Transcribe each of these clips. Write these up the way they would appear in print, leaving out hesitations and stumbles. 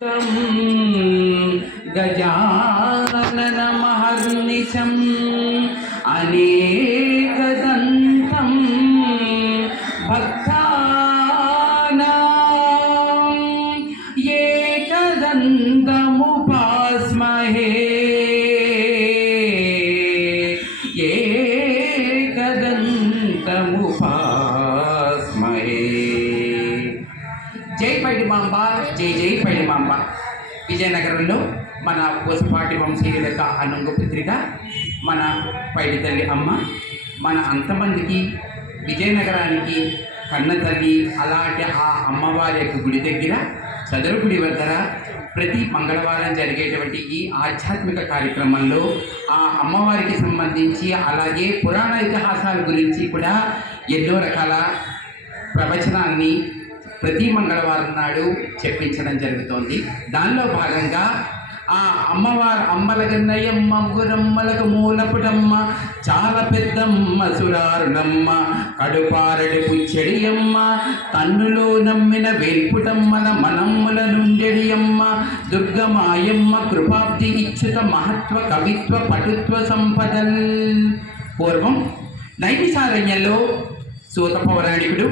गजाननमहर्निशम् अनेकदन्तं भक्तानां एकदन्तमुपास्महे एकदन्तमुपास्महे। జై పైడిమాంబ, జై జై పైడిమాంబ. విజయనగరంలో మన పూసపాటి వంశీయుల యొక్క అనుంగ పుత్రిక మన పైడి తల్లి అమ్మ మన అంతమందికి విజయనగరానికి కన్న తల్లి. అలాంటి ఆ అమ్మవారి యొక్క గుడి దగ్గర చదురు గుడి వద్ద ప్రతి మంగళవారం జరిగేటువంటి ఈ ఆధ్యాత్మిక కార్యక్రమంలో ఆ అమ్మవారికి సంబంధించి అలాగే పురాణ ఇతిహాసాల గురించి కూడా ఎన్నో రకాల ప్రవచనాన్ని ప్రతి మంగళవారం నాడు చెప్పించడం జరుగుతోంది. దానిలో భాగంగా ఆ అమ్మవారు అమ్మలగన్నయ్యమ్మ గురమ్మలకు మూలపుటమ్మ చాలా పెద్దమ్మ సురారుణమ్మ కడుపారడి పుచ్చడియమ్మ తన్నులో నమ్మిన వేల్పుటమ్మల మనమ్ముల నుండెడియమ్మ దుర్గమాయమ్మ కృపాబ్ది ఇచ్చుత మహత్వ కవిత్వ పటుత్వ సంపదల్. పూర్వం నైమిషారణ్యంలో సూత పౌరాణికుడు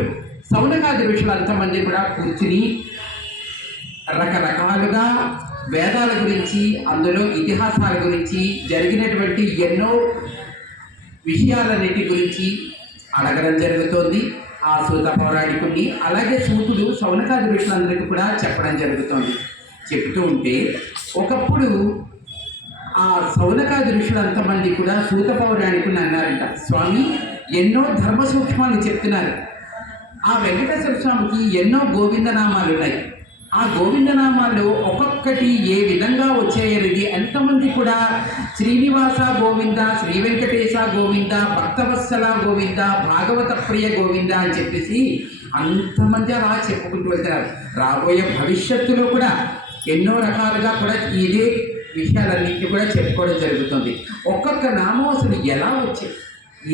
సౌనకాది ఋషులు అంతమంది కూడా కూర్చుని రకరకాలుగా వేదాల గురించి అందులో ఇతిహాసాల గురించి జరిగినటువంటి ఎన్నో విషయాలన్నిటి గురించి అడగడం జరుగుతోంది ఆ సూత పౌరాణికుడిని. అలాగే సూతుడు సౌనకాది ఋషులందరికీ కూడా చెప్పడం జరుగుతోంది. చెప్తూ ఉంటే ఒకప్పుడు ఆ సౌనకాది ఋషులు అంతమంది కూడా సూత పౌరాణికుడిని అన్నారంట, స్వామి ఎన్నో ధర్మ సూక్ష్మాలు చెప్తున్నారు. ఆ వెంకటేశ్వర స్వామికి ఎన్నో గోవిందనామాలు ఉన్నాయి. ఆ గోవిందనామాలు ఒక్కొక్కటి ఏ విధంగా వచ్చాయనేది ఎంతమంది కూడా శ్రీనివాస గోవింద, శ్రీ వెంకటేశ గోవింద, భక్తవత్సల గోవింద, భాగవత ప్రియ గోవింద అని చెప్పేసి అంతమంది అలా చెప్పుకుంటూ వెళ్తున్నారు. రాబోయే భవిష్యత్తులో కూడా ఎన్నో రకాలుగా కూడా ఇదే విషయాలన్నింటినీ కూడా చెప్పుకోవడం జరుగుతుంది. ఒక్కొక్క నామం అసలు ఎలా వచ్చాయి,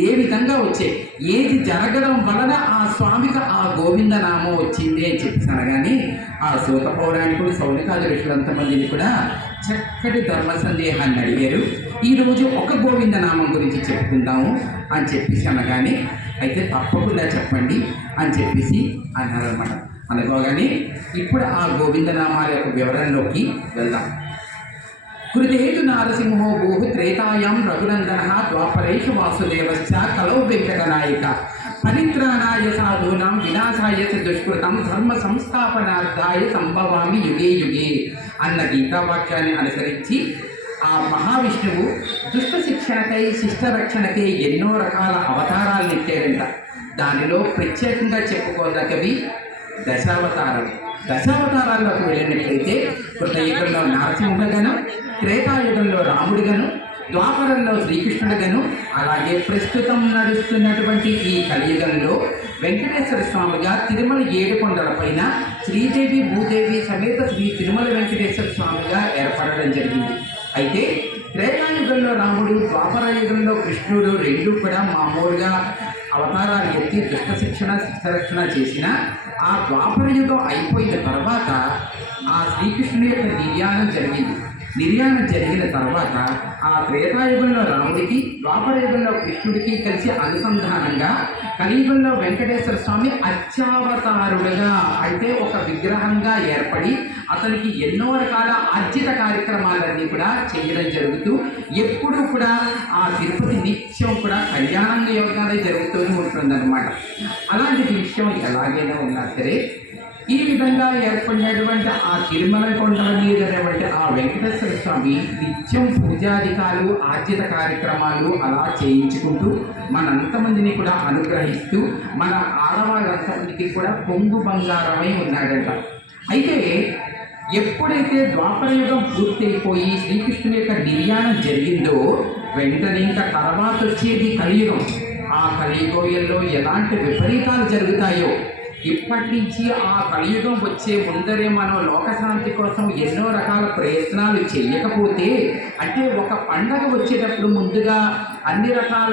ఏ విధంగా వచ్చే, ఏది జరగడం వలన ఆ స్వామికి ఆ గోవింద నామం వచ్చింది అని చెప్పేసాను. కానీ ఆ సూత పౌరాణికుడు సౌనికాది ఋషులంతమందిని కూడా చక్కటి ధర్మ సందేహాన్ని అడిగారు. ఈరోజు ఒక గోవింద నామం గురించి చెప్పుకుందాము అని చెప్పేసి అనగానే అయితే తప్పకుండా చెప్పండి అని చెప్పేసి అన్నారన్నమాట. అనుకోగానే ఇప్పుడు ఆ గోవింద నామాల యొక్క వివరణలోకి వెళ్దాం. కృతేతు నారసింహో భూః త్రేతాయాం రఘునందనః ద్వాపరేషు వాసుదేవశ్చ కలౌ వెంకటనాయక పరిత్రాణాయ సాధూనాం వినాశాయ చ దుష్కృతం ధర్మ సంస్థాపనార్థాయ సంభవామి యుగే యుగే అన్న గీతావాక్యాన్ని అనుసరించి ఆ మహావిష్ణువు దుష్ట శిక్షణకై శిష్ట రక్షణకై ఎన్నో రకాల అవతారాలను ఎత్తాడంట. దానిలో ప్రత్యేకంగా చెప్పుకోదగ్గవి దశావతారం. దశావతారాల్లోకి వెళ్ళినట్లయితే కృతయుగంలో నరసింహుడుగాను, త్రేతాయుగంలో రాముడిగాను, ద్వాపరంలో శ్రీకృష్ణుడిగాను, అలాగే ప్రస్తుతం నడుస్తున్నటువంటి ఈ కలియుగంలో వెంకటేశ్వర స్వామిగా తిరుమల ఏడుకొండలపైన శ్రీదేవి భూదేవి సమేత శ్రీ తిరుమల వెంకటేశ్వర స్వామిగా ఏర్పడడం జరిగింది. అయితే త్రేతాయుగంలో రాముడు, ద్వాపరయుగంలో కృష్ణుడు రెండు కూడా మామూలుగా అవతారాలు ఎత్తి దుష్ట శిక్షణ శిక్షరక్షణ చేసిన ఆ ద్వాపర యుగం అయిపోయిన తర్వాత ఆ శ్రీకృష్ణుని యొక్క నిర్యాణం జరిగింది. నిర్యాణం జరిగిన తర్వాత ఆ త్రేతాయుగంలో రాముడికి, ద్వాపర యుగంలో కృష్ణుడికి కలిసి అనుసంధానంగా కలియుగంలో వెంకటేశ్వర స్వామి అర్చావతారుడుగా అంటే ఒక విగ్రహంగా ఏర్పడి అతనికి ఎన్నో రకాల అర్జిత కార్యక్రమాలన్నీ కూడా చేయడం జరుగుతూ ఎప్పుడూ కూడా ఆ తిరుపతి నిత్యం కూడా కళ్యాణంగ యోగాలే జరుగుతూనే ఉంటుందన్నమాట. అలాంటి విషయం ఎలాగైనా ఉన్నా సరే ఈ విధంగా ఏర్పడినటువంటి ఆ తిరుమల కొండల మీద ఆ వెంకటేశ్వర స్వామి నిత్యం పూజాధికాలు ఆర్జిత కార్యక్రమాలు అలా చేయించుకుంటూ మనంతమందిని కూడా అనుగ్రహిస్తూ మన ఆడవాళ్ళంతమందికి కూడా పొంగు బంగారమై ఉన్నాడంట. అయితే ఎప్పుడైతే ద్వాపరయుగం పూర్తయిపోయి శ్రీకృష్ణుని యొక్క నిర్యాణం జరిగిందో వెంటనే ఇంకా తర్వాత వచ్చేది కలియుగం. ఆ కలియుగంలో ఎలాంటి విపరీతాలు జరుగుతాయో ఇప్పటి నుంచి ఆ కలియుగం వచ్చే ముందరే మనం లోకశాంతి కోసం ఎన్నో రకాల ప్రయత్నాలు చేయకపోతే, అంటే ఒక పండగ వచ్చేటప్పుడు ముందుగా అన్ని రకాల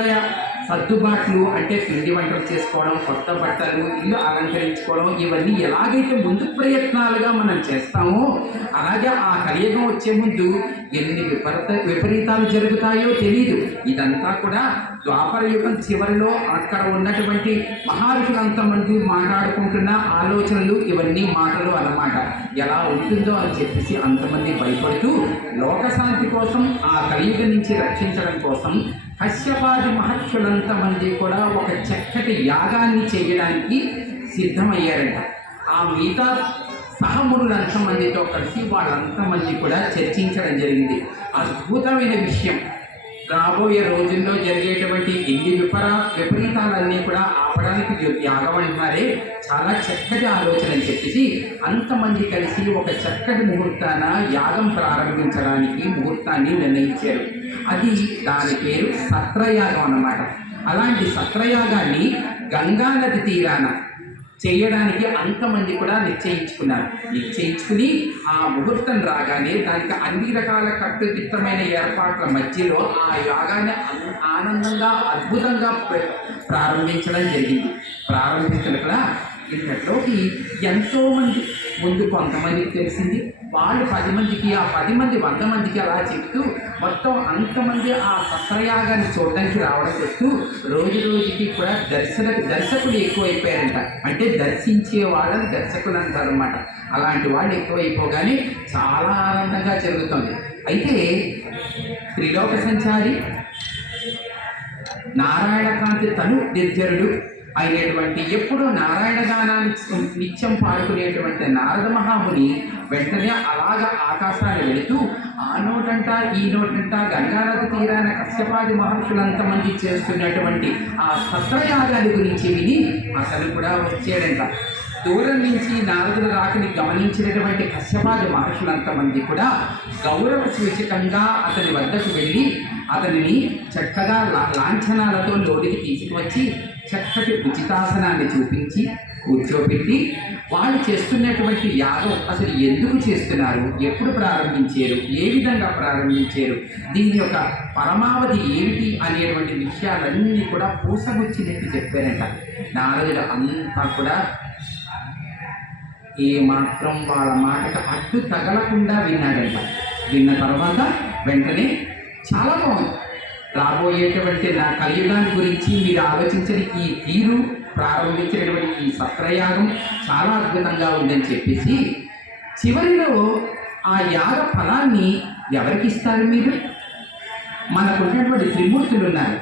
సర్దుబాట్లు అంటే పిండి వంటలు చేసుకోవడం, కొత్త బట్టలు, ఇల్లు అలంకరించుకోవడం, ఇవన్నీ ఎలాగైతే ముందు ప్రయత్నాలుగా మనం చేస్తామో అలాగే ఆ కలియుగం వచ్చే ముందు ఎన్ని విపరీతాలు జరుగుతాయో తెలియదు. ఇదంతా కూడా ద్వాపర యుగం చివరిలో అక్కడ ఉన్నటువంటి మహర్షులు అంతమంది మాట్లాడుకుంటున్న ఆలోచనలు, ఇవన్నీ మాటలు అన్నమాట. ఎలా ఉంటుందో అని చెప్పేసి అంతమంది భయపడుతూ లోకశాంతి కోసం, ఆ కలియుగం నుంచి రక్షించడం కోసం కశ్యపాది మహర్షులంతమంది కూడా ఒక చక్కటి యాగాన్ని చేయడానికి సిద్ధమయ్యారంట. ఆ మిగతా సహమునులంతమందితో కలిసి వాళ్ళంతమంది కూడా చర్చించడం జరిగింది. అద్భుతమైన విషయం, రాబోయే రోజుల్లో జరిగేటువంటి ఇన్ని విపరీతాలన్నీ కూడా ఆపడానికి యాగం అంటున్నారే, చాలా చక్కటి ఆలోచన అని చెప్పేసి అంతమంది కలిసి ఒక చక్కటి ముహూర్తాన యాగం ప్రారంభించడానికి ముహూర్తాన్ని నిర్ణయించారు. అది దాని పేరు సత్రయాగం అన్నమాట. అలాంటి సత్రయాగాన్ని గంగా నది తీరాన చేయడానికి అంతమంది కూడా నిశ్చయించుకుని ఆ ముహూర్తం రాగానే దానికి అన్ని రకాల కట్టుదిట్టమైన ఏర్పాట్ల మధ్యలో ఆ యాగాన్ని ఆనందంగా అద్భుతంగా ప్రారంభించడం జరిగింది. ప్రారంభించడం ఇంతలోకి ఎంతోమంది ముందు కొంతమందికి తెలిసింది, వాళ్ళు 10 మందికి, ఆ 10 మంది 100 మందికి అలా చెప్తూ మొత్తం అంతమంది ఆ సత్రయాగాన్ని చూడడానికి రావడం చెప్తూ రోజు రోజుకి కూడా దర్శకులు ఎక్కువైపోయారంట. అంటే దర్శించే వాళ్ళని దర్శకులు అంటారు అన్నమాట. అలాంటి వాళ్ళు ఎక్కువైపోగానే చాలా ఆనందంగా జరుగుతుంది. అయితే త్రిలోక సంచారి నారాయణకాంతి తను నిర్జరుడు అయినటువంటి, ఎప్పుడూ నారాయణ గానాన్ని నిత్యం పాడుకునేటువంటి నారద మహాముని వెంటనే అలాగ ఆకాశాన్ని వెళుతూ ఆ నోటంట ఈ నోటంట గంగానది తీరాన కశ్యపాది మహర్షులంతమంది చేస్తున్నటువంటి ఆ సత్రయాగాది గురించి విని అతను కూడా వచ్చాడంట. దూరం నుంచి నారదుడు రాకని గమనించినటువంటి కశ్యపాది మహర్షులంతమంది కూడా గౌరవ సూచకంగా అతని వద్దకు వెళ్ళి అతనిని చక్కగా లాంఛనాలతో లోనికి తీసుకువచ్చి చక్కటి ఉచితాసనాన్ని చూపించి కూర్చోబెట్టి వాళ్ళు చేస్తున్నటువంటి యాగం అసలు ఎందుకు చేస్తున్నారు, ఎప్పుడు ప్రారంభించారు, ఏ విధంగా ప్రారంభించారు, దీని యొక్క పరమావధి ఏమిటి అనేటువంటి విషయాలన్నీ కూడా పూసగుచ్చినట్టు చెప్పారంట. నారదుడు అంతా కూడా ఏమాత్రం వాళ్ళ మాటకు అడ్డు తగలకుండా విన్నాడంట. విన్న తర్వాత వెంటనే చాలా బాగుంది, రాబోయేటువంటి నా కలియుగాన్ని గురించి మీరు ఆలోచించని ఈ తీరు, ప్రారంభించినటువంటి ఈ సత్రయాగం చాలా అద్భుతంగా ఉందని చెప్పేసి చివరిలో ఆ యాగ ఫలాన్ని ఎవరికి ఇస్తారు మీరు? మనకున్నటువంటి త్రిమూర్తులు ఉన్నారు,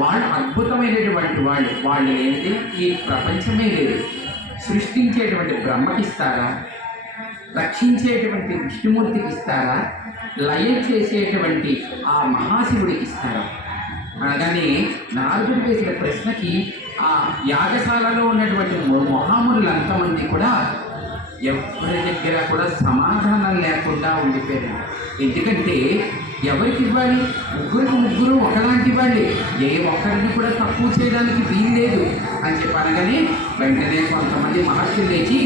వాళ్ళు అద్భుతమైనటువంటి వాళ్ళు ఏంటి, ఈ ప్రపంచమే లేదు. సృష్టించేటువంటి బ్రహ్మకి ఇస్తారా, రక్షించేటువంటి విష్ణుమూర్తికి ఇస్తారా, లయం చేసేటువంటి ఆ మహాశివుడికి ఇస్తారా? అనగానే నారదుడు వేసిన ప్రశ్నకి ఆ యాగశాలలో ఉన్నటువంటి మహామునులు అంతమంది కూడా ఎవరి దగ్గర కూడా సమాధానం లేకుండా ఉండిపోయారు. ఎందుకంటే ఎవరికి ఇవ్వాలి? ముగ్గురు ఒకలాంటి వాళ్ళే, ఏ ఒక్కరిని కూడా తక్కువ చేయడానికి వీలు లేదు అని చెప్పనగానే వెంటనే కొంతమంది మహర్షులు లేచి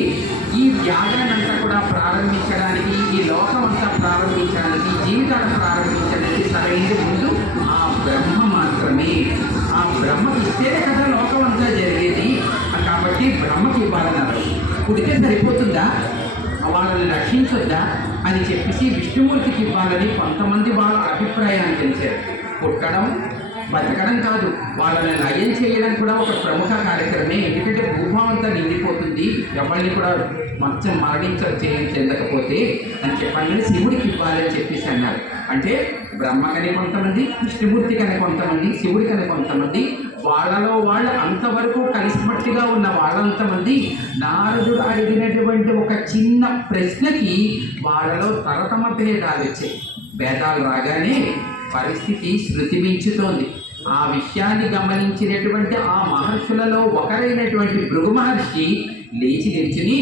ఈ యాగాన్నంతా కూడా ప్రారంభించడానికి, ఈ లోకం అంతా ప్రారంభించడానికి, జీవితాన్ని ప్రారంభించడానికి సరైన ముందు ఆ బ్రహ్మ మాత్రమే. ఆ బ్రహ్మకి ఇస్తేనే కదా లోకం అంతా జరిగేది. కాబట్టి బ్రహ్మకి ఇవ్వాలన్నారు. పుడితే సరిపోతుందా, వాళ్ళని రక్షించొద్దా అని చెప్పేసి విష్ణుమూర్తికి ఇవ్వాలని కొంతమంది వాళ్ళ అభిప్రాయాన్ని తెలిసారు. పుట్టడం బతకడం కాదు, వాళ్ళని లయం చేయడం కూడా ఒక ప్రముఖ కార్యక్రమే. ఎందుకంటే భూభావంతా నిండిపోతుంది, ఎవరిని కూడా మంచం చెందకపోతే అని చెప్పాలని శివుడికి ఇవ్వాలని చెప్పేసి అన్నారు. అంటే బ్రహ్మకని కొంతమంది, విష్ణుమూర్తికని కొంతమంది, శివుడికని కొంతమంది, వాళ్ళలో వాళ్ళు అంతవరకు కలిసిమట్టుగా ఉన్న వాళ్ళంతమంది నారదుడు అడిగినటువంటి ఒక చిన్న ప్రశ్నకి వాళ్ళలో తరతమ భేదాలు వచ్చాయి. భేదాలు రాగానే పరిస్థితి శృతి మించుతోంది. ఆ విషయాన్ని గమనించినటువంటి ఆ మహర్షులలో ఒకరైనటువంటి భృగు మహర్షి లేచి నిల్చుని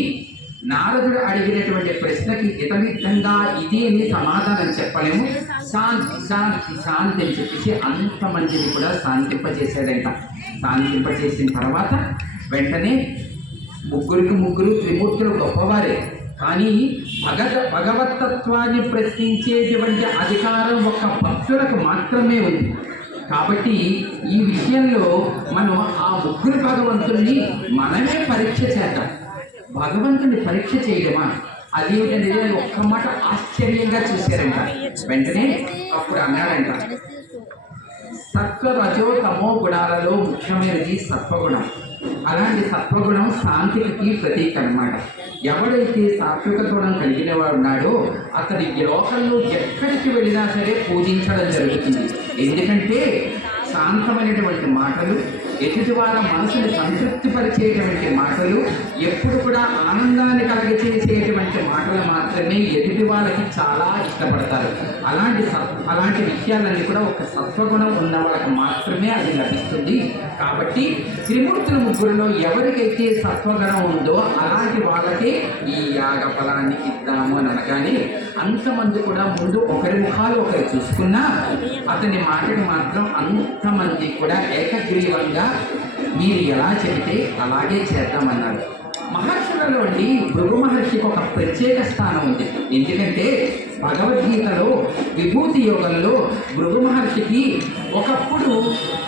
నారదుడు అడిగినటువంటి ప్రశ్నకి హితమిద్ధంగా ఇది అని సమాధానం చెప్పలేము, శాంతి శాంతి శాంతి అని చెప్పేసి అంతమందిని కూడా శాంతింపజేశాడంట. శాంతింపజేసిన తర్వాత వెంటనే ముగ్గురు త్రిమూర్తులు గొప్పవారే, కానీ భగవతత్వాన్ని ప్రశ్నించేటువంటి అధికారం ఒక్క భక్తులకు మాత్రమే ఉంది. కాబట్టి ఈ విషయంలో మనం ఆ ముగ్గురు భగవంతుల్ని మనమే పరీక్ష చేద్దాం. భగవంతుని పరీక్ష చేయడమా, అదేమిటనేది ఒక్క మాట ఆశ్చర్యంగా చూశారంట. వెంటనే అప్పుడు అన్నాడంట, సత్వ రజో తమో గుణాలలో ముఖ్యమైనది సత్వగుణం. అలాంటి సత్వగుణం శాంతికి ప్రతీక అన్నమాట. ఎవడైతే సాత్విక గుణం కలిగిన వాడు ఉన్నాడో అతడి లోకంలో ఎక్కడికి వెళ్ళినా సరే పూజించడం జరుగుతుంది. ఎందుకంటే శాంతమైనటువంటి మాటలు, ఎదుటి వాళ్ళ మనసుని సంతృప్తిపరిచేటువంటి మాటలు, ఎప్పుడు కూడా ఆనందాన్ని కలగచేసేటువంటి మాటలు మాత్రమే ఎదుటి వాళ్ళకి చాలా ఇష్టపడతారు. అలాంటి విషయాలన్నీ కూడా ఒక సత్వగుణం ఉన్న వాళ్ళకి మాత్రమే అది లభిస్తుంది. కాబట్టి త్రిమూర్తుల ముగ్గురులో ఎవరికైతే సత్వగుణం ఉందో అలాంటి వాళ్ళకే ఈ యాగ ఫలాన్ని ఇద్దాము అని అనగానే అంతమంది కూడా ముందు ఒకరి ముఖాలు ఒకరు చూసుకున్నా అతని మాటని మాత్రం అంతమంది కూడా ఏకగ్రీవంగా మీరు ఎలా చెబితే అలాగే చేద్దామన్నారు. మహర్షులలో భృగు మహర్షికి ఒక ప్రత్యేక స్థానం ఉంది. ఎందుకంటే భగవద్గీతలో విభూతి యోగంలో భృగు మహర్షికి ఒకప్పుడు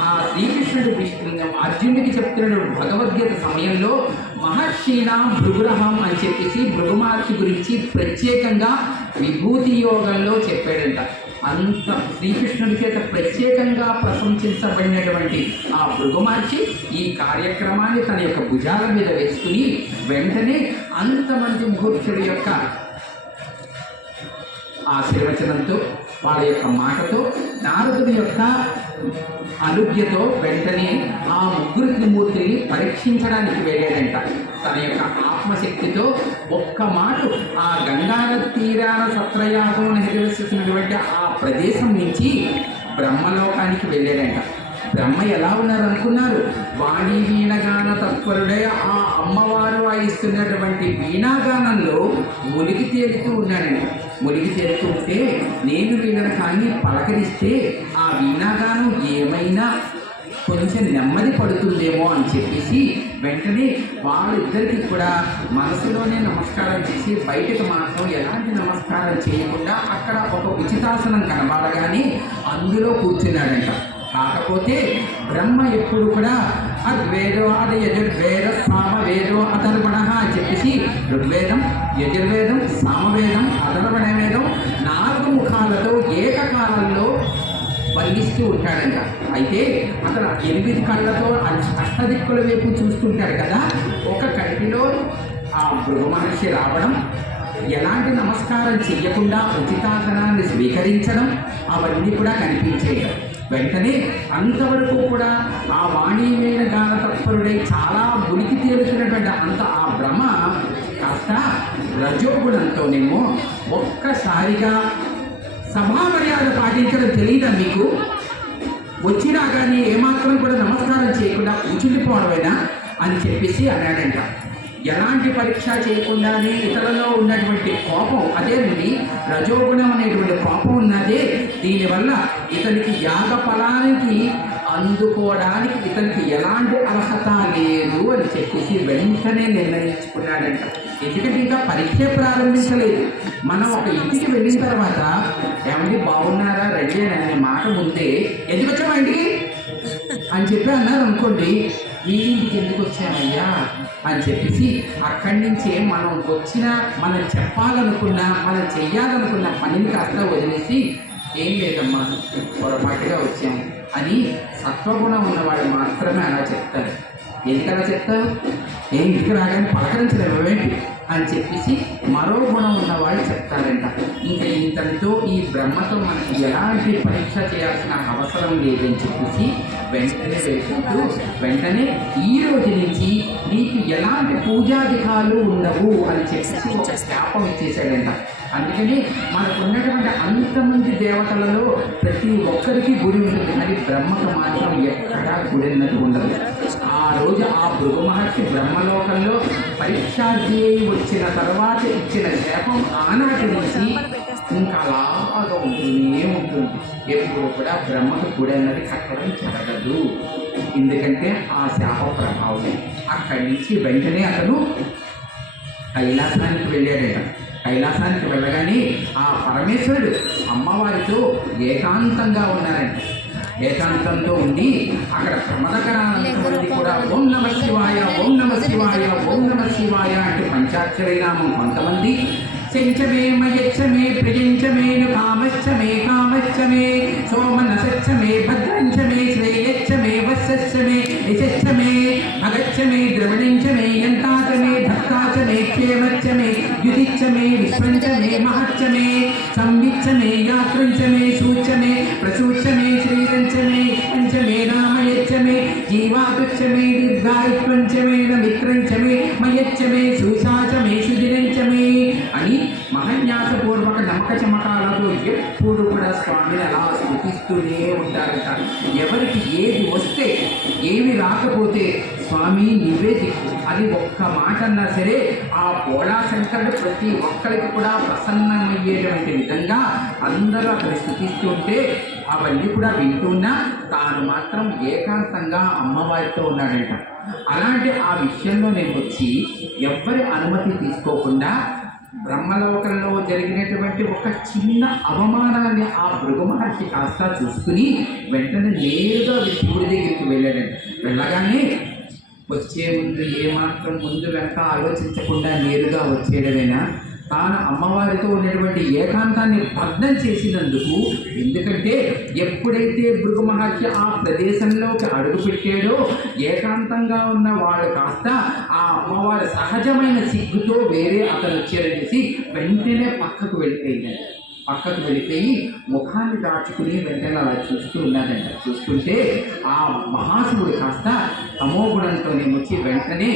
ఆ శ్రీకృష్ణుడు అర్జునుడికి చెప్తున్నాడు భగవద్గీత సమయంలో మహర్షినాం భృగురహం అని చెప్పేసి భృగు మహర్షి గురించి ప్రత్యేకంగా విభూతి యోగంలో చెప్పాడంట. అంత శ్రీకృష్ణుడి చేత ప్రత్యేకంగా ప్రశంసించబడినటువంటి ఆ భృగు మహర్షి ఈ కార్యక్రమాన్ని తన యొక్క భుజాల మీద వేసుకుని వెంటనే అంతమంది ముహూర్తుల యొక్క ఆశీర్వచనంతో వాళ్ళ యొక్క మాటతో నారదుని యొక్క అనుజ్ఞతో వెంటనే ఆ ముగ్గురు త్రిమూర్తిని పరీక్షించడానికి వెళ్ళాడంట. తన యొక్క ఆత్మశక్తితో ఒక్క మాట ఆ గంగానది తీరాన సత్రయాగం నిర్వహిస్తున్నటువంటి ఆ ప్రదేశం నుంచి బ్రహ్మలోకానికి వెళ్ళాడంట. బ్రహ్మ ఎలా ఉన్నారు అనుకున్నారు? వాణి వీణగాన తత్పరుడే ఆ అమ్మవారు వాయిస్తున్నటువంటి వీణాగానంలో మునిగి తేలుతూ ఉన్నాడండి. మునిగి తేలుతూ ఉంటే నేను వీళ్ళని కానీ పలకరిస్తే ఆ వీణాగానం ఏమైనా కొంచెం నెమ్మది పడుతుందేమో అని చెప్పేసి వెంటనే వాళ్ళిద్దరికీ కూడా మనసులోనే నమస్కారం చేసి బయటకు మాత్రం ఎలాంటి నమస్కారం చేయకుండా అక్కడ ఒక ఉచితాసనం కనబడగానే అందులో కూర్చున్నాడంట. కాకపోతే బ్రహ్మ ఎప్పుడు కూడా అద్వేదో అది యజుర్వేద సామవేదో అధర్వణ అని చెప్పేసి ఋగ్వేదం, యజుర్వేదం, సామవేదం, అధర్వణ వేదం 4 ముఖాలతో ఏకకాలంలో వర్ణిస్తూ ఉంటాడంట. అయితే అతను 8 కళ్ళతో అష్టదిక్కుల వైపు చూస్తుంటాడు కదా. ఒక కంటిలో ఆ భృగు మహర్షి రావడం, ఎలాంటి నమస్కారం చెయ్యకుండా ఉచితాసనాన్ని స్వీకరించడం అవన్నీ కూడా కనిపించేవి. వెంటనే అంతవరకు కూడా ఆ వాణీమైన గాన తత్పరుడై చాలా మునికి తేలుతున్నటువంటి అంత ఆ బ్రహ్మ కాస్త రజోగుణంతోనేమో ఒక్కసారిగా సభా మర్యాద పాటించడం తెలియదా మీకు? వచ్చినా కానీ ఏమాత్రం కూడా నమస్కారం చేయకుండా కూర్చుండిపోవడమేనా అని చెప్పేసి అన్నాడంట. ఎలాంటి పరీక్ష చేయకుండానే ఇతరులలో ఉన్నటువంటి కోపం, అదేనండి రజోగుణం అనేటువంటి కోపం ఉన్నదే, దీనివల్ల ఇతనికి యాగ ఫలానికి అందుకోవడానికి ఇతనికి ఎలాంటి అర్హత లేదు అని చెప్పేసి వెంటనే నిర్ణయించుకున్నాడంట. ఎందుకంటే ఇంకా పరీక్ష ప్రారంభించలేదు. మనం ఒక ఇంటికి వెళ్ళిన తర్వాత ఏమండి బాగున్నారా రెడీ అనే మాట ముందే ఎందుకు వచ్చామా ఇంటికి అని చెప్పి అన్నారు అనుకోండి, ఈ ఇంటికి ఎందుకు వచ్చామయ్యా అని చెప్పేసి అక్కడి నుంచే మనం చెప్పాలనుకున్న మనం చెయ్యాలనుకున్న పనిని కాస్త వదిలేసి ఏం లేదమ్మా పొరపాటుగా వచ్చాము అని సత్వగుణం ఉన్నవాడు మాత్రమే అలా చెప్తారు. ఎందుకలా చెప్తారు? ఇంటికి రాగానే పలకరించలేమేంటి అని చెప్పేసి మరో గుణం ఉన్నవాళ్ళు చెప్తారంట. ఇంకా ఇంతటితో ఈ బ్రహ్మతో మనకి ఎలాంటి పరీక్ష చేయాల్సిన అవసరం లేదని చెప్పేసి వెంటనే ఈ రోజు నుంచి నీకు ఎలాంటి పూజాధికారులు ఉండవు అని చెప్పేసి ఒక శాపం ఇచ్చేసాడంట. అందుకని మనకు ఉన్నటువంటి అంతమంది దేవతలలో ప్రతి ఒక్కరికి గుడి ఉంటుంది, కానీ బ్రహ్మకు మాత్రం ఎక్కడా గుడి అన్నది ఉండదు. ఆ రోజు ఆ భృగు మహర్షి బ్రహ్మలోకంలో పరీక్షార్థి వచ్చిన తర్వాత ఇచ్చిన శాపం ఆనాటి నుంచి ఇంకా అలాగా ఉంటూనే ఉంటుంది. ఎప్పుడు కూడా బ్రహ్మకు గుడి అన్నది కట్టడం జరగదు. ఎందుకంటే ఆ శాప ప్రభావం. అక్కడి నుంచి వెంటనే అతను కైలాసానికి వెళ్ళాడట. కైలాసానికి వెళ్ళగానే ఆ పరమేశ్వరుడు అమ్మవారితో ఏకాంతంగా ఉన్నారంట. ఏకాంతంతో ఉండి అక్కడ ప్రమదకరానంతమంది కూడా ఓం నమ శివాయ, ఓం నమ శివాయ, ఓం నమ శివాయ అంటే పంచాక్షరీ నామం కొంతమంది, చెంచమే మయచ్చమే ప్రజంచమేను కామచ్చమే కామచ్చమే సోమనసచ్చమే భద్రంచమే శ్రేయచ్చమే వత్సచ్చమే యశచ్చమే భగచ్చమే ద్రవిణంచమే యంతాచమే భక్తాచమే క్షేమచ్చమే యుధిచ్చమే విశ్వంచమే మహచ్చమే సంవిచ్చమే యాత్రంచమే సూచమే ప్రసూచమే శ్రీరంచమే పంచమే రామయచ్చమే జీవాతుచ్చమే దీర్ఘాయుత్వంచమే మిత్రంచమే మయచ్చమే సుశాచమే సుదినంచమే అని మహన్యాసపూర్వక నమ్మక చమకాలతో ఎప్పుడు కూడా స్వామిని అలా స్థుతిస్తూనే ఉంటారట. ఎవరికి ఏది వస్తే ఏమి రాకపోతే స్వామి నువ్వే దిక్కు అది ఒక్క మాట అన్నా సరే ఆ బోళా శంకరుడు ప్రతి ఒక్కరికి కూడా ప్రసన్నమయ్యేటువంటి విధంగా అందరూ అక్కడ స్థుతిస్తూ ఉంటే అవన్నీ కూడా వింటున్నా తాను మాత్రం ఏకాంతంగా అమ్మవారితో ఉన్నాడంట. అలాంటి ఆ విషయంలో నేను వచ్చి ఎవ్వరి అనుమతి తీసుకోకుండా బ్రహ్మలోకంలో జరిగినటువంటి ఒక చిన్న అవమానాన్ని ఆ భృగు మహర్షి కాస్త చూసుకుని వెంటనే నేరుగా శివుడి దగ్గరికి వెళ్ళాడండి. వెళ్ళగానే వచ్చే ముందు ఏమాత్రం ముందు వెనక ఆలోచించకుండా నేరుగా వచ్చేయడమేనా తాను అమ్మవారితో ఉన్నటువంటి ఏకాంతాన్ని భగ్నం చేసినందుకు. ఎందుకంటే ఎప్పుడైతే భృగు మహర్షి ఆ ప్రదేశంలోకి అడుగుపెట్టాడో ఏకాంతంగా ఉన్న వాడు కాస్త ఆ అమ్మవారి సహజమైన సిగ్గుతో వేరే అతను చేసి వెంటనే పక్కకు వెళ్ళిపోయి ముఖాన్ని దాచుకుని వెంటనే అలా చూస్తూ ఉన్నాడంట. చూస్తుంటే ఆ మహాశివుడు కాస్త తమోగుణంతోనేమొచ్చి వెంటనే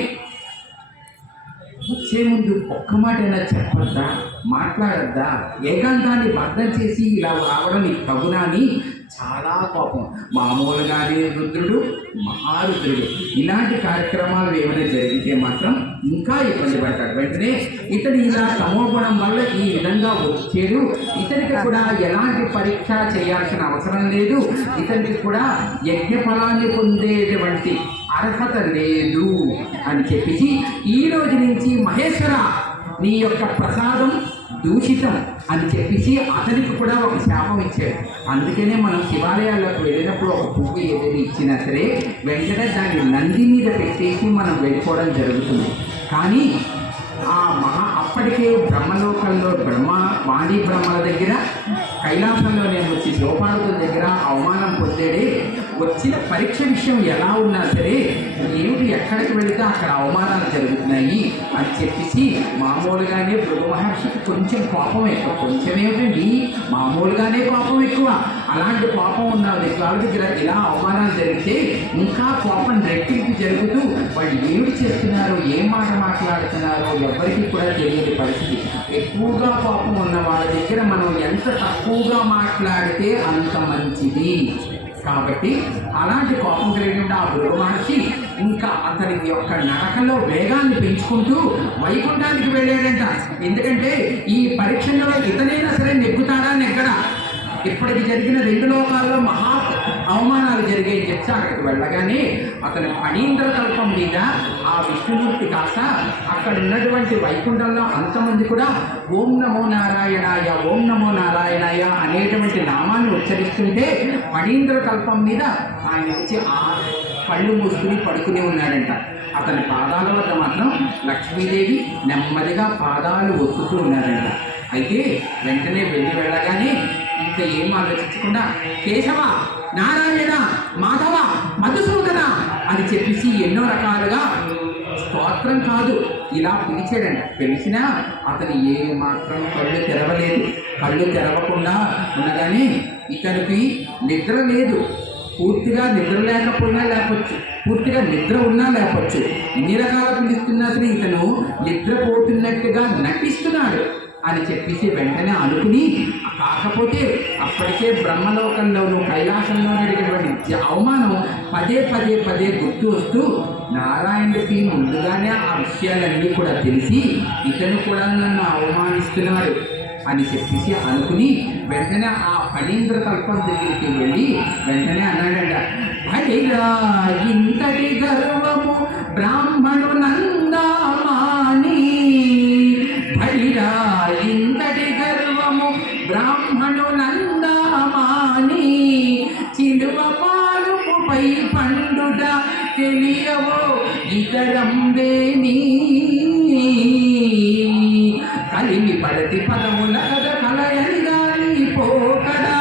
వచ్చే ముందు ఒక్క మాటైనా చెప్పొద్దా, మాట్లాడద్దా, ఏకాంతాన్ని భగ్నం చేసి ఇలా రావడం నీకు తగునా అని చాలా కోపం. మామూలుగానే రుద్రుడు మహారుద్రుడు ఇలాంటి కార్యక్రమాలు ఏమైనా జరిగితే మాత్రం ఇంకా ఇబ్బంది పడతాడు. వెంటనే ఇతడు ఇలా తమోగుణం వల్ల ఈ విధంగా వచ్చాడు, ఇతనికి కూడా ఎలాంటి పరీక్ష చేయాల్సిన అవసరం లేదు, ఇతనికి కూడా యజ్ఞ ఫలాన్ని పొందేటువంటి అర్హత లేదు అని చెప్పేసి ఈ రోజు నుంచి మహేశ్వర నీ యొక్క ప్రసాదం దూషితం అని చెప్పేసి అతనికి కూడా ఒక శాపం ఇచ్చాడు. అందుకనే మనం శివాలయాలకు వెళ్ళినప్పుడు ఒక పువ్వు ఏదైనా ఇచ్చినా సరే వెంటనే దాన్ని నంది మీద పెట్టేసి మనం వెళ్ళిపోవడం జరుగుతుంది. కానీ అప్పటికే బ్రహ్మలోకంలో వాణి బ్రహ్మల దగ్గర కైలాసంలో నేను వచ్చి శివపార్వతుల దగ్గర అవమానం పొందేడే వచ్చిన పరీక్ష విషయం ఎలా ఉన్నా సరే ఏమిటి ఎక్కడికి వెళితే అక్కడ అవమానాలు జరుగుతున్నాయి అని చెప్పేసి మామూలుగానే భృగు మహర్షికి కొంచెం కోపం ఎక్కువ. కొంచెం ఏమిటండి, మామూలుగానే కోపం ఎక్కువ. అలాంటి కోపం ఉన్న వాళ్ళ దగ్గర ఇలా అవమానాలు జరిగితే ఇంకా కోపం రెట్టింపు జరుగుతూ వాళ్ళు ఏమిటి చేస్తున్నారో ఏం మాట మాట్లాడుతున్నారో ఎవరికి కూడా తెలియని పరిస్థితి. ఎక్కువగా కోపం ఉన్న వాళ్ళ దగ్గర మనం ఎంత తక్కువగా మాట్లాడితే అంత మంచిది. కాబట్టి అలాంటి కోపం కలిగిన ఆ భృగు మహర్షి ఇంకా అతని యొక్క నడకలో వేగాన్ని పెంచుకుంటూ వైకుంఠానికి వెళ్ళాడంట. ఎందుకంటే ఈ పరీక్షలో ఇతనైనా సరే నెగ్గుతాడా నెగ్గడా. ఇప్పటికి జరిగిన 2 లోకాల్లో మహా అవమానాలు జరిగాయని చెప్పి అక్కడికి వెళ్ళగానే అతని ఫణీంద్ర కల్పం మీద ఆ విష్ణుమూర్తి కాస్త అక్కడ ఉన్నటువంటి వైకుంఠంలో అంతమంది కూడా ఓం నమో నారాయణాయ, ఓం నమో నారాయణాయ అనేటువంటి నామాన్ని ఉచ్చరిస్తుంటే ఫణీంద్ర కల్పం మీద ఆయన వచ్చి ఆ కళ్ళు మూసుకుని పడుకుని ఉన్నాడంట. అతని పాదాల వద్ద మాత్రం లక్ష్మీదేవి నెమ్మదిగా పాదాలు ఒత్తుతూ ఉన్నాడంట. అయితే వెంటనే వెళ్ళగానే ఇంకా ఏం ఆలోచించకుండా కేశవ, నారాయణ, మాధవ, మధుసూదన అని చెప్పేసి ఎన్నో రకాలుగా స్తోత్రం కాదు ఇలా పిలిచాడంట. పిలిచినా అతను ఏ మాత్రం కళ్ళు తెరవలేదు. కళ్ళు తెరవకుండా ఉండగానే ఇతనికి నిద్ర లేదు. పూర్తిగా నిద్ర లేకపోయినా లేకపోవచ్చు, పూర్తిగా నిద్ర ఉన్నా లేకపోవచ్చు. ఇన్ని రకాల పిలుస్తున్నా సరే ఇతను నిద్రపోతున్నట్టుగా నటిస్తున్నాడు అని చెప్పేసి వెంటనే అనుకుని, కాకపోతే అప్పటికే బ్రహ్మలోకంలోనూ కైలాసంలో జరిగినటువంటి అవమానం పదే గుర్తు వస్తూ నారాయణుడికి ముందుగానే ఆ విషయాలన్నీ కూడా తెలిసి ఇతను కూడా నన్ను అవమానిస్తున్నాడు అని చెప్పేసి అనుకుని వెంటనే ఆ ఫణీంద్ర కల్పం దగ్గరికి వెళ్ళి వెంటనే అన్నాడంట, భడిరా ఇంతటి గర్వము బ్రాహ్మణు నందామాని, భడిరా ఇంతటి గర్వము బ్రాహ్మణు నందామాని, చిలువ పై పండుట తెలియవో ఇతరంబేని కలిమి పడతి పదముల కథ కలయని గాని పోకడా.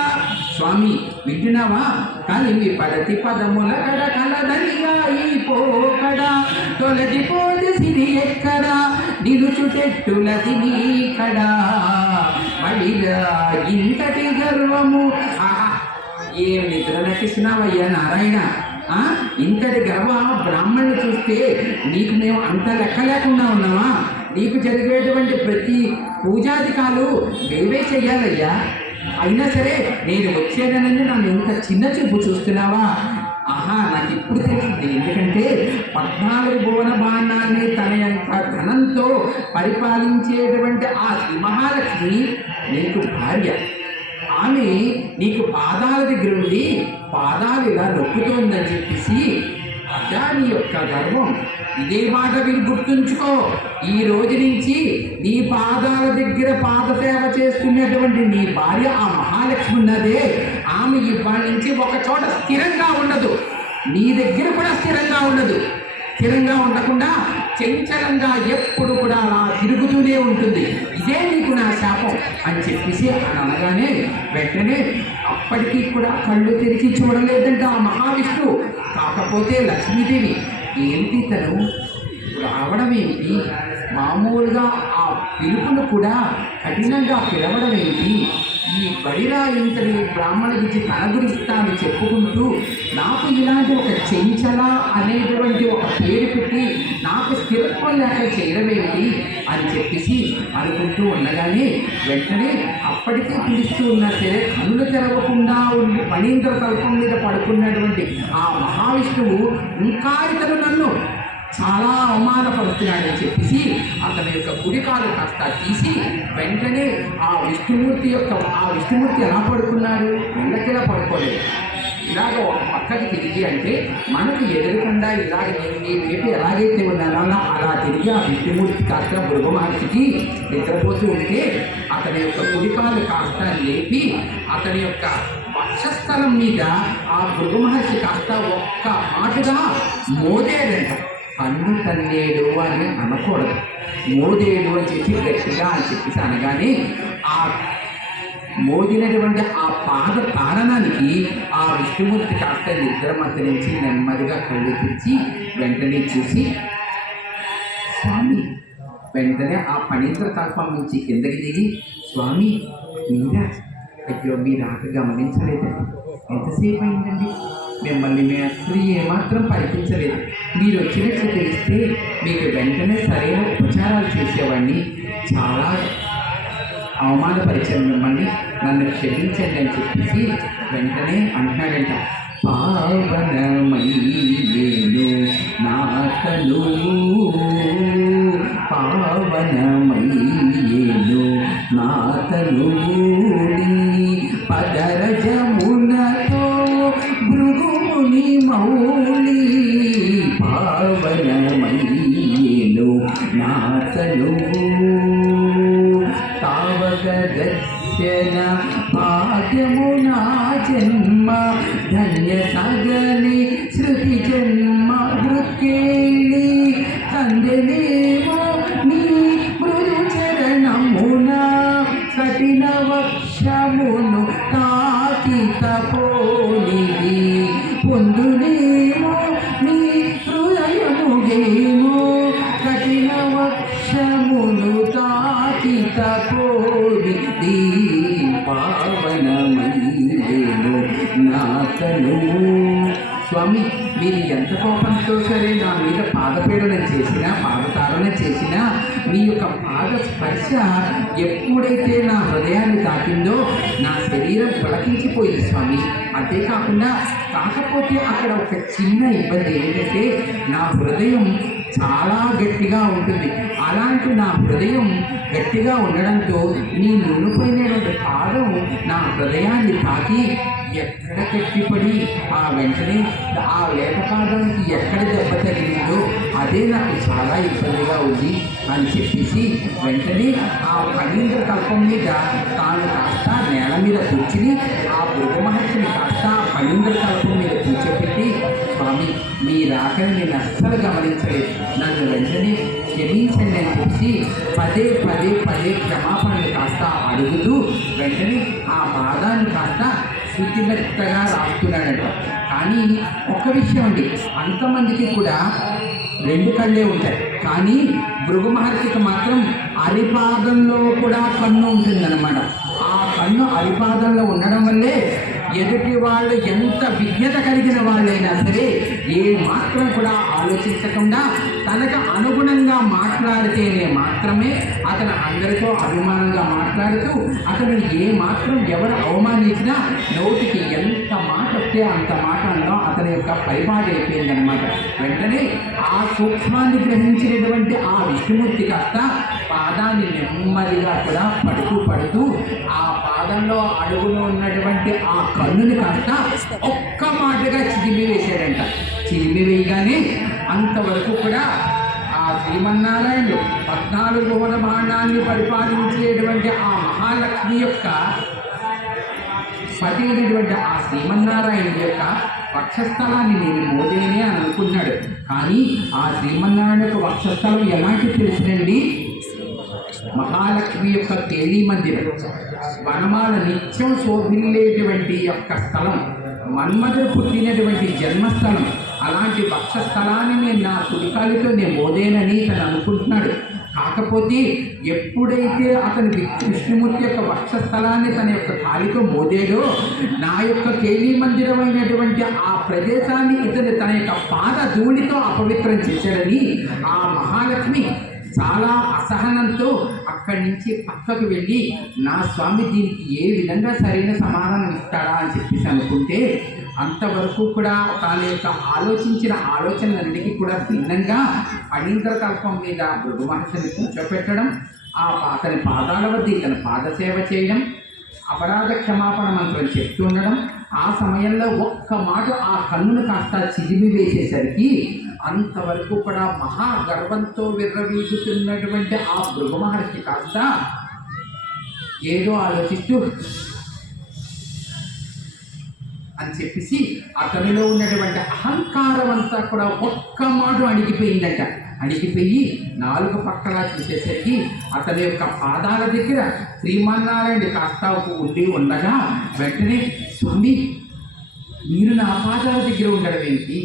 స్వామి వింటున్నావా? కలిమి పడతి పదముల కడ కలదనిగా ఈ పోకడా. తొలగిపోది సిరి ఎక్కడా నిలుచుటెట్టులది నీకడా. మడిగా ఇంతటి గర్వము. ఏం నిద్ర నటిస్తున్నావయ్యా నారాయణ? ఇంతటి గర్వ బ్రాహ్మణులు చూస్తే నీకు మేము అంత లెక్క లేకుండా ఉన్నావా? నీకు జరిగేటువంటి ప్రతి పూజాధికాలు మేమే చెయ్యాలయ్యా. అయినా సరే నేను వచ్చేదనని నన్ను ఇంత చిన్న చూపు చూస్తున్నావా? నాకు ఇప్పుడు తెలిసింది. ఎందుకంటే 14 భువన బాణాన్ని తన యొక్క ధనంతో పరిపాలించేటువంటి ఆ శ్రీ మహాలక్ష్మి నీకు భార్య. ఆమె నీకు పాదాల దగ్గర ఉండి పాదాలు ఇలా నొక్కుతోందని చెప్పేసి అదా నీ యొక్క గర్వం. ఇదే మాట మీరు గుర్తుంచుకో. ఈ రోజు నుంచి నీ పాదాల దగ్గర పాదసేవ చేస్తున్నటువంటి నీ భార్య ఆ మహాలక్ష్మి ఉన్నదే, ఆమె ఇవాళ నుంచి ఒక చోట స్థిరంగా ఉండదు. నీ దగ్గర కూడా స్థిరంగా ఉండదు. స్థిరంగా ఉండకుండా చంచలంగా ఎప్పుడు కూడా అలా తిరుగుతూనే ఉంటుంది. ఇదే నీకు నా శాపం అని చెప్పేసి అని అనగానే వెంటనే అప్పటికీ కూడా కళ్ళు తెరిచి చూడలేదంట ఆ మహావిష్ణువు. కాకపోతే లక్ష్మీదేవి ఏంటి తను రావడం ఏంటి, మామూలుగా ఆ పిలుపును కూడా కఠినంగా పిలవడం ఏంటి, ఈ బడిరా ఇంతటి బ్రాహ్మణ గురించి తన గురించి తాను చెప్పుకుంటూ నాకు ఇలాంటి ఒక చెంచల అనేటువంటి ఒక పేరు పెట్టి నాకు స్థిరత్వం లేక చేయడం ఏంటి అని చెప్పేసి అనుకుంటూ ఉండగానే వెంటనే అప్పటికే పిలుస్తూ ఉన్నా సరే కన్నులు తెరవకుండా ఉండి ఫణీంద్ర తల్పం మీద పడుకున్నటువంటి ఆ మహావిష్ణువు ఇంకా ఇతను నన్ను చాలా అవమానపడుతున్నాడని చెప్పేసి అతని యొక్క కుడికాలు కాస్త తీసి వెంటనే ఆ విష్ణుమూర్తి ఎలా పడుకున్నాడు? వెళ్ళకిలా పడుకోలేదు. ఇలాగ ఒక పక్కకి తిరిగి అంటే మనకు ఎదురుకుండా ఇలాగ నేను వైపు ఎలాగైతే ఉన్నానో అలా తిరిగి ఆ విష్ణుమూర్తి కాస్త భృగు మహర్షికి నిద్రపోతూ ఉంటే అతని యొక్క కుడికాలు కాస్త లేపి అతని యొక్క వక్షస్థలం మీద ఆ భృగు మహర్షి కాస్త ఒక్క మాటగా మోదేడంట. కన్ను తన్నేడు అని అనకూడదు, మోదేడు అని చెప్పి గట్టిగా అని చెప్పేసి అనగానే ఆ మోదినటువంటి ఆ పాద తారణానికి ఆ విష్ణుమూర్తి కాస్త నిద్రమధ్య నుంచి నెమ్మదిగా కళ్ళు తెచ్చి వెంటనే చూసి స్వామి వెంటనే ఆ ఫణీంద్ర తల్పం నుంచి కిందకి దిగి స్వామి మీరా? అయ్యో మీరు ఆట గమనించలేదండి, ఎంతసేపు అయిందండి, మిమ్మల్ని మేము అసలు ఏమాత్రం పరిపించలేదు. మీరు వచ్చినట్లు తెలిస్తే మీకు వెంటనే సరైన ఉపచారాలు చేసేవాడిని, చాలా అవమానపరిచాను మిమ్మల్ని, నన్ను క్షమించండి అని చెప్పేసి వెంటనే అంటున్నాడంట. పావనమయ్యేను నాకను, పావనమయ్యేను నాకను పదరజమునతో భృగుముని మౌళి, పావనమయ్యేను నాకను తావగదర్శన భాగ్యము నా జన్మ ధన్య సగని శృతి జన్మ వృక్కేళి కందనేమో నీ మృదు చరణమున కఠిన వక్షమును తాకి తపోనిది పొందునేమో నీ హృదయముగేమో కఠిన వక్షమును తాకి తపోనిది పావనమయ్యేను నాకను. స్వామి మీరు ఎంత కోపంతో సరే నా మీద పాదపీడన చేసినా పాదతారణ చేసినా మీ యొక్క పాద స్పర్శ ఎప్పుడైతే నా హృదయాన్ని తాకిందో నా శరీరం పులకించిపోయింది స్వామి. అంతేకాకుండా కాకపోతే అక్కడ ఒక చిన్న ఇబ్బంది ఏంటంటే నా హృదయం చాలా గట్టిగా ఉంటుంది. అలాంటి నా హృదయం గట్టిగా ఉండడంతో నీ నునుపైనటువంటి పాదం నా హృదయాన్ని తాకి ఎక్కడ గట్టిపడి ఆ వెంటనే ఆ లేత పాదానికి ఎక్కడ దెబ్బ తగిలిందో అదే నాకు చాలా ఇబ్బందిగా ఉంది అని చెప్పేసి వెంటనే ఆ ఫణీంద్ర కల్పం మీద తాను కాస్త నేల మీద కూర్చుని ఆ భృగు మహర్షిని కాస్త ఫణీంద్ర కల్పం మీద కూర్చోపెట్టి మీ రాకని నేను అస్సలు గమనించలేదు, నన్ను వెంటనే క్షమించండి అని చెప్పి పదే పదే పదే క్షమాపణలు కాస్త అడుగుతూ వెంటనే ఆ పాదాన్ని కాస్త శుద్ధిమెత్తగా రాస్తున్నాడట. కానీ ఒక్క విషయం అండి, అంతమందికి కూడా రెండు కళ్ళే ఉంటాయి, కానీ భృగు మహర్షికి మాత్రం అరిపాదంలో కూడా కన్ను ఉంటుందన్నమాట. ఆ కన్ను అరిపాదంలో ఉండడం వల్లే ఎదుటి వాళ్ళు ఎంత విజ్ఞత కలిగిన వాళ్ళైనా సరే ఏ మాత్రం కూడా ఆలోచించకుండా తనకు అనుగుణంగా మాట్లాడితేనే మాత్రమే అతను అందరితో అభిమానంగా మాట్లాడుతూ అతను ఏ మాత్రం ఎవరు అవమానించినా నోటికి ఎంత మాట వస్తే అంత మాట అనడం అతని యొక్క పరిపాటి అయిపోయిందనమాట. వెంటనే ఆ సూక్ష్మాన్ని గ్రహించినటువంటి ఆ విష్ణుమూర్తి కాస్త పాదాన్ని నెమ్మదిగా కూడా పడుతూ పడుతూ ఆ పాదంలో అడుగులో ఉన్నటువంటి ఆ కన్నుని కాస్త ఒక్క మాటగా చిదిమి వేశాడంట. చిదిమి వేయగానే అంతవరకు కూడా ఆ శ్రీమన్నారాయణుడు 14 భువన భాండాన్ని పరిపాలించేటువంటి ఆ మహాలక్ష్మి యొక్క పతి అయినటువంటి ఆ శ్రీమన్నారాయణుడి యొక్క వక్షస్థలాన్ని నేను మోదేనే అని అనుకున్నాడు. కానీ ఆ శ్రీమన్నారాయణ యొక్క వక్షస్థలం ఎలాంటి తెలిసినండి, మహాలక్ష్మి యొక్క కేళీ మందిరం, వనమాల నిత్యం శోభిల్లేటువంటి యొక్క స్థలం, మన్మధుడు పుట్టినటువంటి జన్మస్థలం. అలాంటి వక్షస్థలాన్ని నేను నా కుడికాలితో నేను మోదేనని తను అనుకుంటున్నాడు. కాకపోతే ఎప్పుడైతే అతను విష్ణుమూర్తి యొక్క వక్షస్థలాన్ని తన యొక్క కాలితో మోదేడో నా యొక్క కేళీ మందిరమైనటువంటి ఆ ప్రదేశాన్ని ఇతను తన యొక్క పాద ధూళితో అపవిత్రం చేశాడని ఆ మహాలక్ష్మి చాలా అసహనంతో అక్కడి నుంచి పక్కకు వెళ్ళి నా స్వామి దీనికి ఏ విధంగా సరైన సమాధానం ఇస్తాడా అని చెప్పేసి అనుకుంటే అంతవరకు కూడా తన యొక్క ఆలోచించిన ఆలోచనలన్నిటికీ కూడా భిన్నంగా ఫణీంద్ర కల్పం మీద భృగు మహర్షిని కూర్చోపెట్టడం, అతని పాదాల వద్ద ఇతని పాదసేవ చేయడం, అపరాధ క్షమాపణ మంత్రం చెప్తుండడం, ఆ సమయంలో ఒక్క మాట ఆ కన్నును కాస్త చిదిమి వేసేసరికి అంతవరకు కూడా మహాగర్వంతో విర్రవీగుతున్నటువంటి ఆ భృగు మహర్షి కాస్త ఏదో ఆలోచిస్తూ అని చెప్పేసి అతనిలో ఉన్నటువంటి అహంకారం అంతా కూడా ఒక్క మాట అణిగిపోయిందట. అణిగిపోయి 4 పక్కలా చూసేసరికి అతని యొక్క పాదాల దగ్గర శ్రీమన్నారాయణ కాస్త ఉండి ఉండగా వెంటనే స్వామి మీరు నా పాదాల దగ్గర ఉండడం ఏంటి,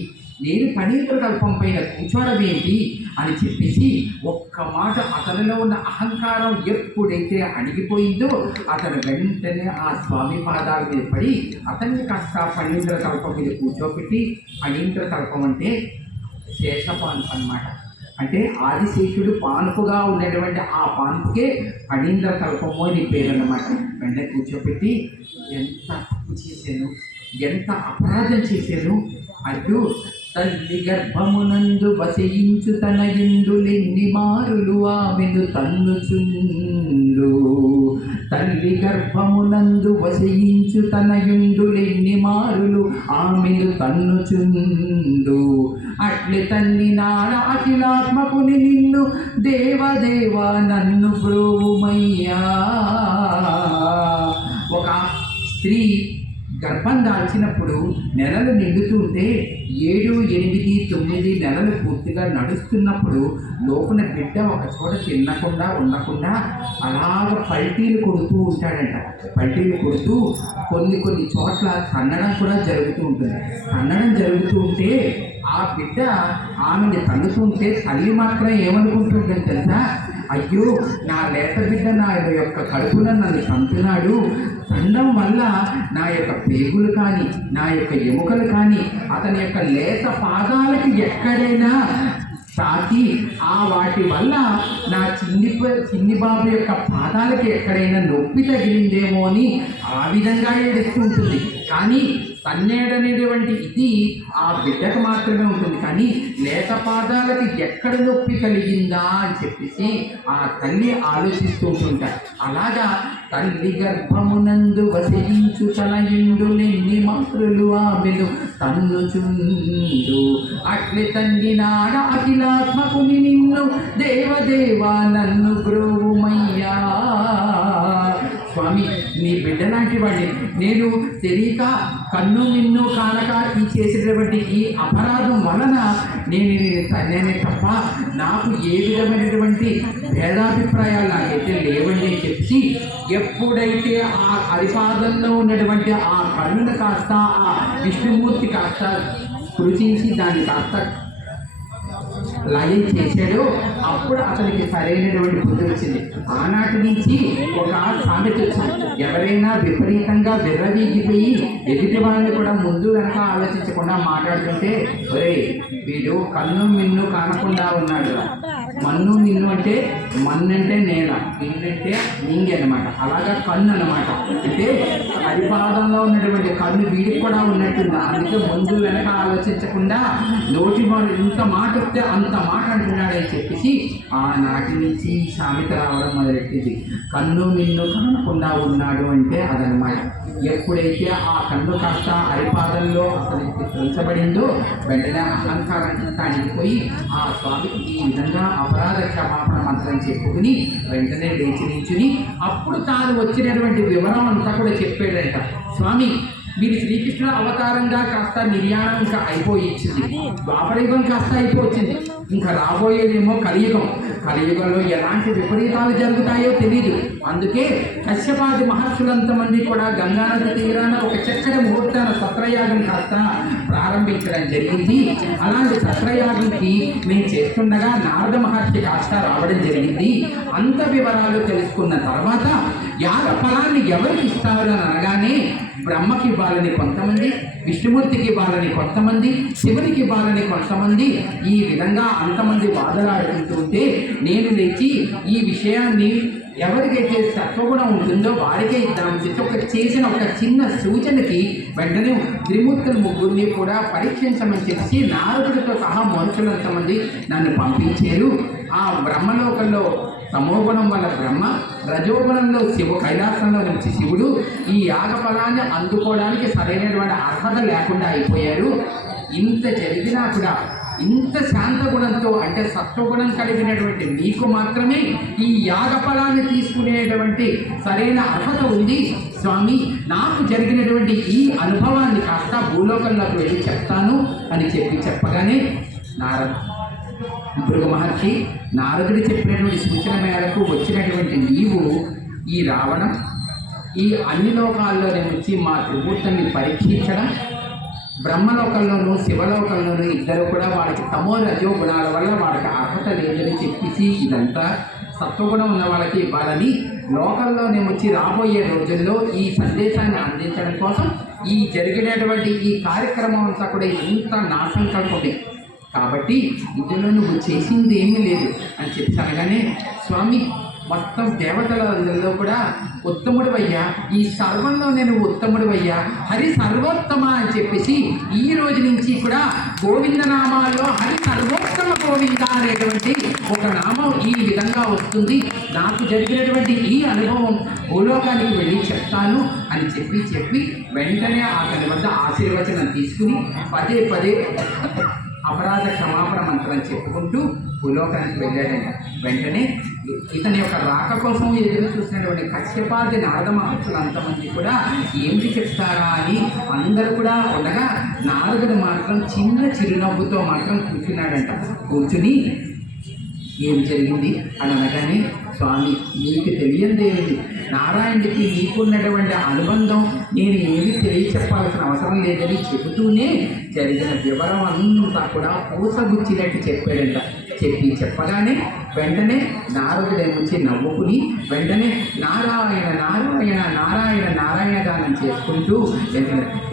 నేను ఫణీంద్ర కల్పం పైన కూర్చోవడం ఏంటి అని చెప్పేసి ఒక్క మాట అతనిలో ఉన్న అహంకారం ఎప్పుడైతే అణిగిపోయిందో అతను వెంటనే ఆ స్వామి పాదాల మీద పడి అతన్ని కాస్త ఫణీంద్ర కల్పం మీద కూర్చోపెట్టి, ఫణీంద్ర కల్పం అంటే శేషపాన్పు అన్నమాట. అంటే ఆదిశేషుడు పాన్పుగా ఉన్నటువంటి ఆ పాన్పుకే ఫణీంద్ర కల్పము అని పేరు అన్నమాట. వెంటనే కూర్చోపెట్టి ఎంత తప్పు చేశాను, ఎంత అపరాధం చేశాను అంటూ తల్లి గర్భమునందు వసించు తన ఇందులెన్ని మారులు ఆమెను తన్నుచుండు, తల్లి గర్భమునందు వసించు తన ఇందులెన్ని మారులు ఆమెను తన్నుచుండు, అట్లే తల్లి నాడ అఖిలాత్మకుని నిన్ను దేవదేవా నన్ను బ్రోవుమయ్యా. ఒక స్త్రీ గర్భం దాల్చినప్పుడు నెలలు నిండుతుంటే 7, 8, 9 నెలలు పూర్తిగా నడుస్తున్నప్పుడు లోపల బిడ్డ ఒక చోట తినకుండా ఉండకుండా అలాగ పల్టీలు కొడుతూ ఉంటాడంట. పల్టీలు కొడుతూ కొన్ని చోట్ల తన్నడం కూడా జరుగుతూ ఉంటుంది. తన్నడం జరుగుతూ ఉంటే ఆ బిడ్డ ఆమెని తన్నుతుంటే తల్లి మాత్రం ఏమనుకుంటుందని తెలుసా, అయ్యో నా లేత బిడ్డ నా యొక్క కడుపున నన్ను తంతున్నాడు, తండం వల్ల నా యొక్క పేగులు కానీ నా యొక్క ఎముకలు కానీ అతని యొక్క లేత పాదాలకి ఎక్కడైనా తాకి ఆ వాటి వల్ల నా చిన్ని బాబు యొక్క పాదాలకి ఎక్కడైనా నొప్పి తగిలిందేమో అని ఆ విధంగా ఏడుస్తూ ఉంటుంది. కానీ తన్నేడనేటువంటి ఇది ఆ బిడ్డకు మాత్రమే ఉంటుంది. కానీ లేత పాదాలకి ఎక్కడ నొప్పి కలిగిందా అని చెప్పేసి ఆ తల్లి ఆలోచిస్తూ ఉంటుంటారు. అలాగా తల్లి గర్భమునందు వసించు తన ఇందులెన్ని మాత్రులు ఆమెను తన్నుచుండు, అట్లే తండ్రి నాడ అఖిలాత్మకుని నిన్ను దేవదేవా నన్ను బ్రోవుమయ్యా. స్వామి నీ బిడ్డ లాంటి వాడిని, నేను తెలియక కన్ను నిన్ను కానక ఈ చేసేటటువంటి ఈ అపరాధం వలన నేనే తప్ప నాకు ఏ విధమైనటువంటి భేదాభిప్రాయాలు నాకైతే లేవండి అని చెప్పి, ఎప్పుడైతే ఆ హరిపాదంలో ఉన్నటువంటి ఆ కన్నును కాస్త ఆ విష్ణుమూర్తి కాస్త కృషించి దాన్ని కాస్త లయం చేశాడో అప్పుడు అతనికి సరైనటువంటి బుద్ధి వచ్చింది. ఆనాటి నుంచి ఒక సామెత వచ్చింది, ఎవరైనా విపరీతంగా విర్రవీగిపోయి ఎదుటి వాళ్ళని కూడా ముందు వెనక ఆలోచించకుండా మాట్లాడుతుంటే, ఒరే వీడు కన్ను మిన్ను కానకుండా ఉన్నాడు. మన్ను మిన్ను అంటే మన్ను అంటే నేల, మిన్నంటే నింగి అనమాట. అలాగా కన్ను అనమాట. అంటే హరిపాదంలో ఉన్నటువంటి కన్ను వీడికి కూడా ఉన్నట్టుంది. అందుకే ముందు వెనక ఆలోచించకుండా నోటి వాడు ఇంత మాట వస్తే అంత మాట అంటున్నాడని చెప్పేసి ఆనాటి నుంచి సామెత రావడం మొదలెట్టింది. కన్ను మిన్ను కనకుండా ఉన్నాడు అంటే అదనమాట. ఎప్పుడైతే ఆ కన్ను కాస్త హరిపాదంలో అతనికి పెంచబడిందో వెంటనే అహంకారానికి అణిగిపోయి ఆ స్వామికి ఈ విధంగా అపరాధ క్షమాపణ మంత్రం చెప్పుకుని వెంటనే లేచి నిల్చుని అప్పుడు తాను వచ్చినటువంటి వివరం అంతా కూడా చెప్పాడంట. స్వామి, మీరు శ్రీకృష్ణుడు అవతారంగా కాస్త నిర్యాణం ఇంకా అయిపోయించింది, ద్వాపరయుగం కాస్త అయిపోయింది, ఇంకా రాబోయేదేమో కలియుగం. కలియుగంలో ఎలాంటి విపరీతాలు జరుగుతాయో తెలియదు. అందుకే కశ్యపాది మహర్షులంతమంది కూడా గంగానది తీరాన ఒక చక్కటి ముహూర్తాన సత్రయాగం కాస్త ప్రారంభించడం జరిగింది. అలాంటి సత్రయాగంకి మేము చేస్తుండగా నారద మహర్షి కాస్త రావడం జరిగింది. అంత వివరాలు తెలుసుకున్న తర్వాత యాగ ఫలాన్ని ఎవరికి ఇస్తారు అని అనగానే బ్రహ్మకి ఇవ్వాలని కొంతమంది, విష్ణుమూర్తికి ఇవ్వాలని కొంతమంది, శివునికి ఇవ్వాలని కొంతమంది, ఈ విధంగా అంతమంది వాదలాడుతుంటే నేను లేచి ఈ విషయాన్ని ఎవరికైతే సత్వగుణం ఉంటుందో వారికే ఇద్దామని చెప్పి చేసిన ఒక చిన్న సూచనకి వెంటనే త్రిమూర్తుల ముగ్గురిని కూడా పరీక్షించమని చెప్పి నారదుడితో సహా మనుషులంతమంది నన్ను పంపించారు. ఆ బ్రహ్మలోకంలో తమోగుణం వల్ల బ్రహ్మ, రజోగుణంలో కైలాసంలో నుంచి శివుడు ఈ యాగ ఫలాన్ని అందుకోవడానికి సరైనటువంటి అర్హత లేకుండా అయిపోయారు. ఇంత జరిగినా కూడా ఇంత శాంత గుణంతో అంటే సత్వగుణం కలిగినటువంటి మీకు మాత్రమే ఈ యాగ ఫలాన్ని తీసుకునేటువంటి సరైన అర్హత ఉంది స్వామి. నాకు జరిగినటువంటి ఈ అనుభవాన్ని కాస్త భూలోకంలోకి వెళ్ళి చెప్తాను అని చెప్పగానే భృగు మహర్షి నారదుడు చెప్పినటువంటి సూచన మేరకు వచ్చినటువంటి నీవు ఈ రావడం, ఈ అన్ని లోకాల్లోనే వచ్చి మా త్రిమూర్తుల్ని పరీక్షించడం, బ్రహ్మలోకంలోనూ శివలోకంలోనూ ఇద్దరు కూడా వాళ్ళకి తమో రజో గుణాల వల్ల వాళ్ళకి అర్హత లేదని చెప్పేసి ఇదంతా సత్వగుణం ఉన్న వాళ్ళకి ఇవ్వాలని లోకంలోనే వచ్చి రాబోయే రోజుల్లో ఈ సందేశాన్ని అందించడం కోసం ఈ జరిగినటువంటి ఈ కార్యక్రమం అంతా కూడా ఇంత నా సంకల్పమే కాబట్టి ఇందులో నువ్వు చేసింది ఏమీ లేదు అని చెప్పి అనగానే, స్వామి మొత్తం దేవతలందరిలో కూడా ఉత్తముడివయ్యా, ఈ సర్వంలో నేను ఉత్తముడివయ్యా, హరి సర్వోత్తమ అని చెప్పేసి ఈ రోజు నుంచి కూడా గోవిందనామాల్లో హరి సర్వోత్తమ గోవింద అనేటువంటి ఒక నామం ఈ విధంగా వస్తుంది. నాకు జరిగినటువంటి ఈ అనుభవం భూలోకానికి వెళ్ళి చెప్తాను అని చెప్పి వెంటనే అతని వద్ద ఆశీర్వచనం తీసుకుని పదే పదే అపరాధ క్షమాపణ మంత్రం చెప్పుకుంటూ భూలోకానికి వెళ్ళాడంట. వెంటనే ఇతని యొక్క రాక కోసం ఎదురు చూసినటువంటి కశ్యపాది నారద మహర్షులు అంతమంది కూడా ఏమిటి చెప్తారా అని అందరూ కూడా ఉండగా నారదుడు మాత్రం చిన్న చిరునవ్వుతో మాత్రం కూర్చున్నాడంట. కూర్చుని ఏం జరిగింది అని అనగానే, స్వామి నీకు తెలియదేమిటి, నారాయణుడికి నీకున్నటువంటి అనుబంధం నేను ఏమీ తెలియచెప్పాల్సిన అవసరం లేదని చెబుతూనే జరిగిన వివరం అంతా కూడా పూసగుచ్చినట్టు చెప్పాడంట. చెప్పగానే వెంటనే నారదుడేమొచ్చి నవ్వుకుని వెంటనే నారాయణ నారాయణ నారాయణ నారాయణ గానం చేసుకుంటూ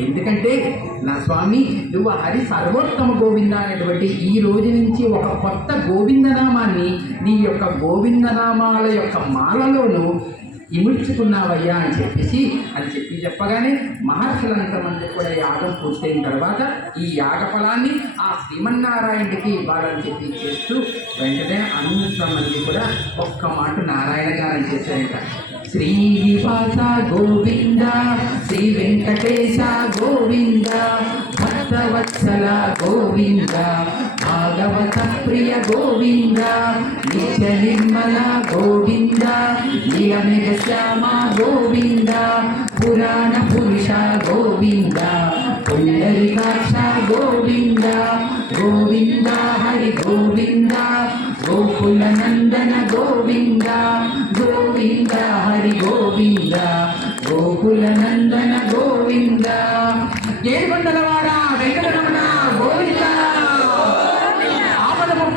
ఎందుకంటే నా స్వామి నువ్వు హరి సర్వోత్తమ గోవింద అనేటువంటి ఈ రోజు నుంచి ఒక కొత్త గోవిందనామాన్ని నీ యొక్క గోవిందనామాల యొక్క మాలలోను ఇముడ్చుకున్నావయ్యా అని చెప్పగానే మహర్షులంతమంది కూడా యాగం పూర్తయిన తర్వాత ఈ యాగ ఫలాన్ని ఆ శ్రీమన్నారాయణుడికి ఇవ్వాలని చెప్పి చేస్తూ వెంటనే అంతమంది కూడా ఒక్క మాట నారాయణ గానం చేశారంట. శ్రీనివాస గోవింద, శ్రీ వెంకటేశ గోవింద, భక్తవత్సల గోవింద, భాగ భగవత ప్రియ గోవింద నిత్య నిర్మల గోవింద నియమిత శ్యామ గోవింద పురాణ పురుష గోవింద పుండరీకాక్ష గోవింద గోవింద హరి గోవింద గోకుల నందన గోవింద గోవింద హరి గోవింద గోకుల నందన గోవింద ఏడుకొండలవాడ వెంకటరమణ